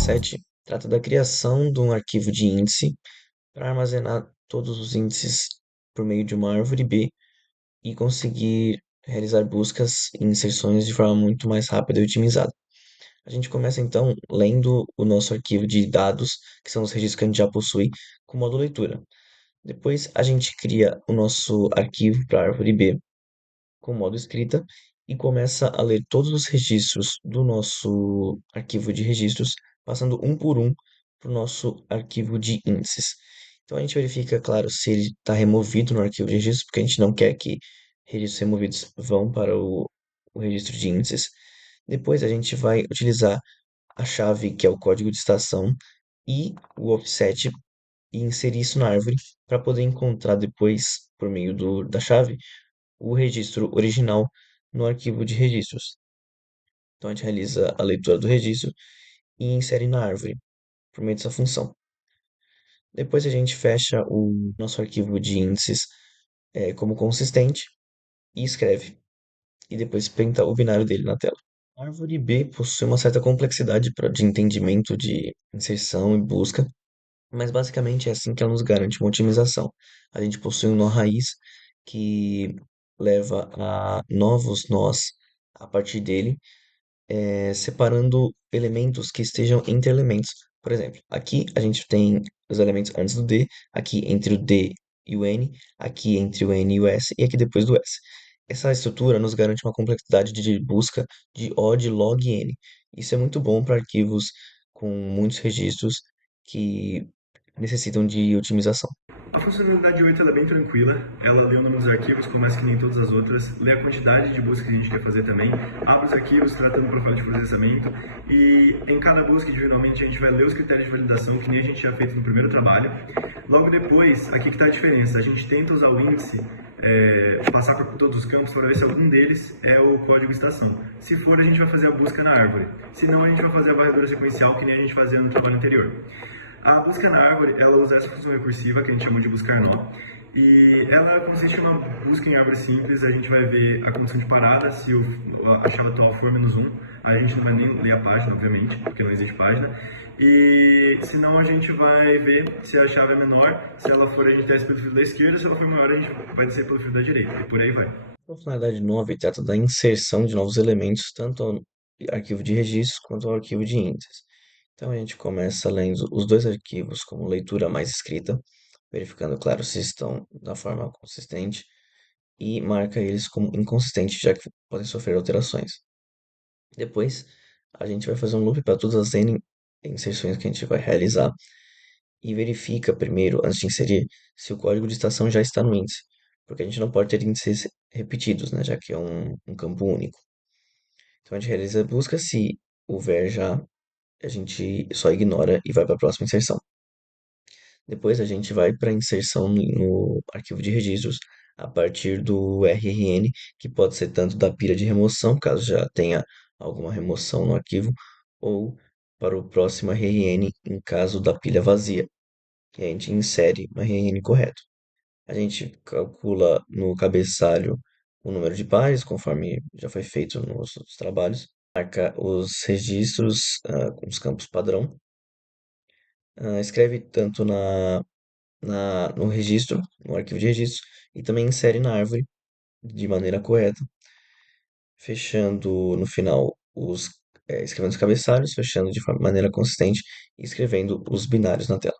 OFF7 trata da criação de um arquivo de índice para armazenar todos os índices por meio de uma árvore B e conseguir realizar buscas e inserções de forma muito mais rápida e otimizada. A gente começa então lendo o nosso arquivo de dados, que são os registros que a gente já possui, com o modo leitura. Depois a gente cria o nosso arquivo para a árvore B com o modo escrita e começa a ler todos os registros do nosso arquivo de registros, passando um por um para o nosso arquivo de índices. Então a gente verifica, claro, se ele está removido no arquivo de registros, porque a gente não quer que registros removidos vão para o registro de índices. Depois a gente vai utilizar a chave que é o código de estação e o offset e inserir isso na árvore para poder encontrar depois, por meio da chave, o registro original no arquivo de registros. Então a gente realiza a leitura do registro e insere na árvore por meio dessa função. Depois a gente fecha o nosso arquivo de índices como consistente e escreve, e depois printa o binário dele na tela. A árvore B possui uma certa complexidade de entendimento de inserção e busca, mas basicamente é assim que ela nos garante uma otimização. A gente possui um nó raiz que leva a novos nós a partir dele, separando elementos que estejam entre elementos. Por exemplo, aqui a gente tem os elementos antes do D, aqui entre o D e o N, aqui entre o N e o S e aqui depois do S. Essa estrutura nos garante uma complexidade de busca de O de log N. Isso é muito bom para arquivos com muitos registros que necessitam de otimização. A funcionalidade 8 ela é bem tranquila, ela lê o nome dos arquivos, começa que nem todas as outras, lê a quantidade de busca que a gente quer fazer também, abre os arquivos, tratando o profile de processamento, e em cada busca, individualmente, a gente vai ler os critérios de validação, que nem a gente já fez no primeiro trabalho. Logo depois, aqui que está a diferença, a gente tenta usar o índice, passar por todos os campos para ver se algum deles é o código estação. Se for, a gente vai fazer a busca na árvore, se não, a gente vai fazer a varredura sequencial, que nem a gente fazia no trabalho anterior. A busca na árvore, ela usa essa função recursiva, que a gente chama de buscar nó, e ela consiste em uma busca em árvore simples. A gente vai ver a condição de parada, se a chave atual for -1, a gente não vai nem ler a página, obviamente, porque não existe página, e senão a gente vai ver se a chave é menor, se ela for a gente desce pelo fio da esquerda, se ela for maior a gente vai descer pelo fio da direita, e por aí vai. A funcionalidade 9 trata da inserção de novos elementos, tanto ao arquivo de registros quanto ao arquivo de índices. Então a gente começa lendo os dois arquivos como leitura mais escrita, verificando, claro, se estão da forma consistente, e marca eles como inconsistentes, já que podem sofrer alterações. Depois, a gente vai fazer um loop para todas as N inserções que a gente vai realizar e verifica primeiro, antes de inserir, se o código de estação já está no índice, porque a gente não pode ter índices repetidos, né, já que é um campo único. Então a gente realiza a busca, se houver já, a gente só ignora e vai para a próxima inserção. Depois a gente vai para a inserção no arquivo de registros a partir do RRN, que pode ser tanto da pilha de remoção, caso já tenha alguma remoção no arquivo, ou para o próximo RRN em caso da pilha vazia, que a gente insere no RRN correto. A gente calcula no cabeçalho o número de pares, conforme já foi feito nos outros trabalhos, marca os registros com os campos padrão, escreve tanto no registro, no arquivo de registro, e também insere na árvore de maneira correta, fechando no final escrevendo os cabeçalhos, fechando de maneira consistente e escrevendo os binários na tela.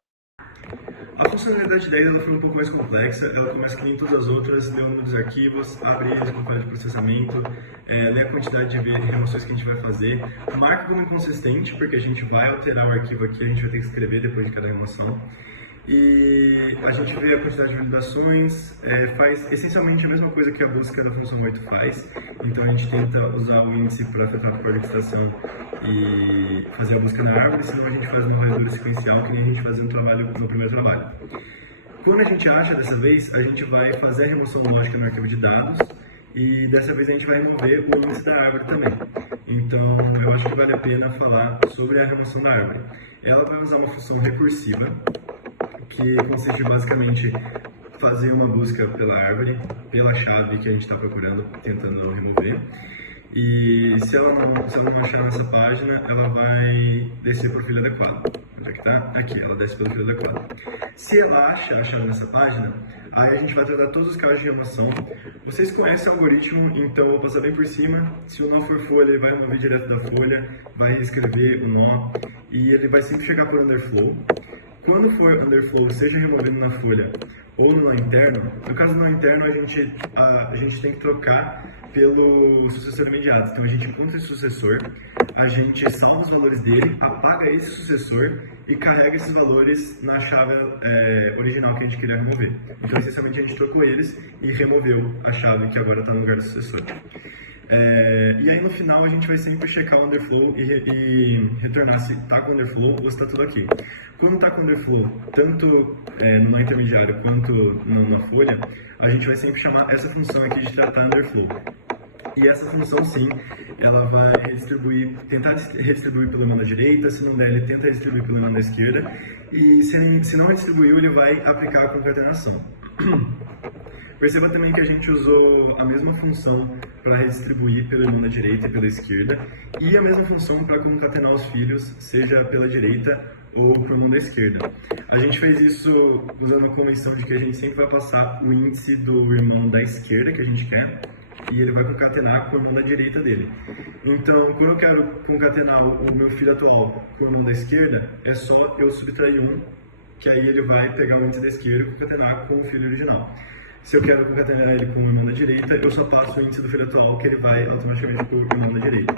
A funcionalidade 10 ela foi um pouco mais complexa, ela começa que nem todas as outras, lê o número dos arquivos, abre eles com file de processamento, lê a quantidade de remoções que a gente vai fazer, marca como inconsistente, porque a gente vai alterar o arquivo aqui, a gente vai ter que escrever depois de cada remoção. E a gente vê a quantidade de validações, faz essencialmente a mesma coisa que a busca da função 8 faz. Então a gente tenta usar o índice para tratar o código de estação e fazer a busca na árvore, senão a gente faz uma varredura sequencial, que nem a gente fazia no primeiro trabalho. Quando a gente acha dessa vez, a gente vai fazer a remoção lógica no arquivo de dados, e dessa vez a gente vai remover o índice da árvore também. Então eu acho que vale a pena falar sobre a remoção da árvore. Ela vai usar uma função recursiva, que consiste basicamente fazer uma busca pela árvore, pela chave que a gente está procurando, tentando remover. E se ela não achar nessa página, ela vai descer para o filho adequado. Onde é que tá? Aqui, ela desce pelo filho adequado. Se ela achar nessa página, aí a gente vai tratar todos os casos de remoção. Vocês conhecem o algoritmo, então eu vou passar bem por cima. Se o nó for folha, ele vai remover direto da folha, vai reescrever o nó, e ele vai sempre chegar por underflow. Quando for underflow, seja removendo na folha ou no nó interno, no caso do nó interno a gente tem que trocar pelo sucessor imediato. Então a gente encontra esse sucessor, a gente salva os valores dele, apaga esse sucessor e carrega esses valores na chave original que a gente queria remover. Então essencialmente a gente trocou eles e removeu a chave que agora está no lugar do sucessor. E aí no final a gente vai sempre checar o underflow e retornar se está com underflow ou se está tudo aqui. Quando está com underflow, tanto no nó intermediário quanto na folha, a gente vai sempre chamar essa função aqui de tratar underflow. E essa função, sim, ela vai tentar redistribuir pelo elemento da direita, se não der, ele tenta redistribuir pelo elemento da esquerda, e se não redistribuiu, ele vai aplicar a concatenação. Perceba também que a gente usou a mesma função para redistribuir pelo elemento da direita e pela esquerda, e a mesma função para concatenar os filhos, seja pela direita ou para o elemento da esquerda. A gente fez isso usando a convenção de que a gente sempre vai passar o índice do irmão da esquerda que a gente quer, e ele vai concatenar com o irmão da direita dele. Então, quando eu quero concatenar o meu filho atual com o irmão da esquerda, é só eu subtrair um, que aí ele vai pegar o índice da esquerda e concatenar com o filho original. Se eu quero concatenar ele com o irmão da direita, eu só passo o índice do filho atual, que ele vai automaticamente para o irmão da direita.